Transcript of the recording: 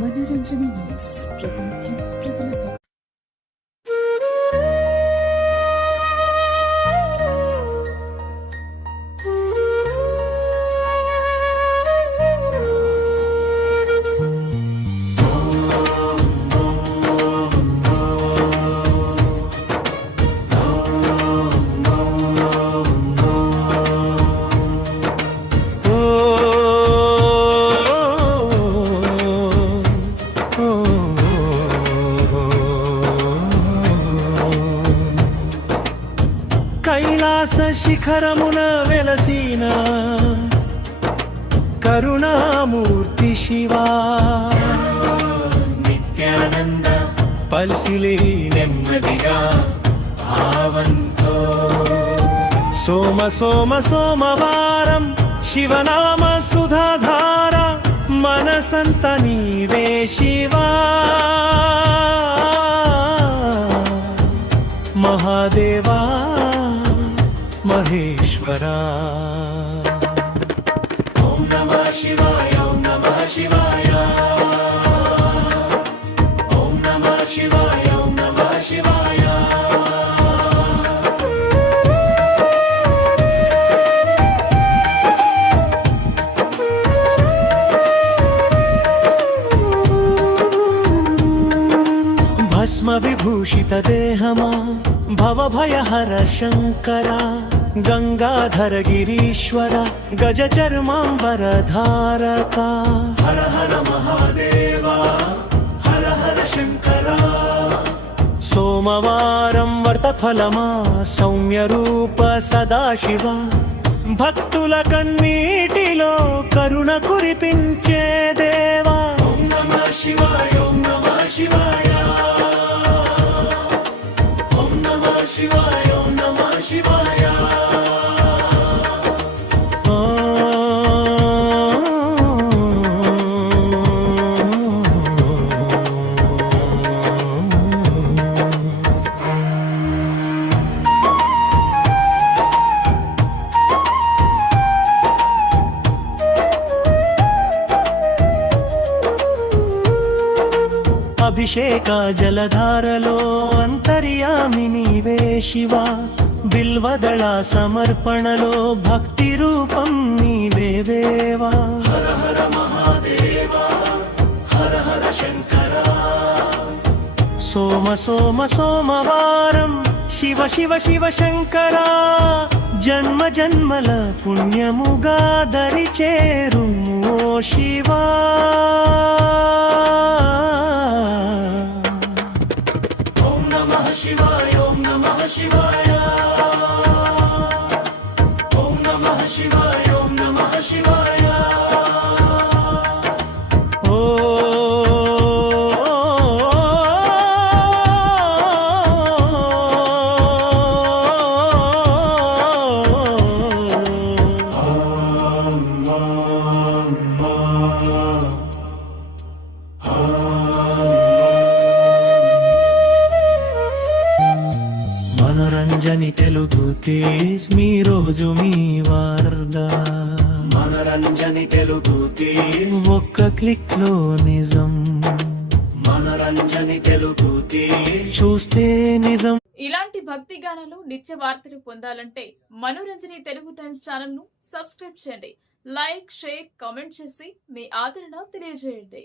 మనోరంజన news ప్రతినిత్యం ప్రజలకు. కైలాస శిఖరమున వెలసిన కరుణామూర్తి శివా, నిత్యానంద పల్సిలే నెమ్మదిగా భావంతో సోమ సోమ సోమవారం శివనామ సుధాధార మనసంత నీవే శివా. మహాదేవా మహేశ్వరా, ఓం నమః శివాయ, ఓం నమః శివాయ, ఓం నమః శివాయ, ఓం నమః శివాయ. భస్మ విభూషిత దేహమా భవభయహర శంకర, గంగాధర గిరీశ్వర గజ చర్మాంబర ధారక. హర హర మహాదేవ, హర హర శంకర. సోమవారం వర్తఫలమా సౌమ్య రూప సదాశివ, భక్తుల కన్నీటిలో కరుణ కురిపించే దేవా. ఓం నమః శివాయ, ఓం నమః శివాయ, ఓం నమః శివాయ, ఓం నమః శివాయ. అభిషేక జలధారలో అంతర్యామి నీవే శివ, బిల్వదళ సమర్పణలో భక్తి రూపం నీవే దేవా. హర హర మహాదేవ, హర హర శంకర. సోమ సోమ సోమవారం శివ శివ శివ శంకర, జన్మ జన్మల పుణ్యముగా దరి చేరుము ఓ శివా. ఓం నమః శివాయ, ఓం నమః శివాయ, ఓం నమః శివాయ, ఓం నమః శివాయ. ఓ మనరంజని తెలుగు తేజ్ మీ రోజు మీ వార్దా. మనరంజని తెలుగు తీజ్, ఒక్క క్లిక్ లో నిజం, మనరంజని తెలుగు తీజ్. చూస్తే నిజం. ఇలాంటి భక్తి గానాలు నిత్య వార్తలు పొందాలంటే మనోరంజని తెలుగు టైమ్స్ ఛానల్ ను సబ్స్క్రైబ్ చేయండి. లైక్, షేర్, కామెంట్ చేసి మీ ఆదరణ తెలియజేయండి.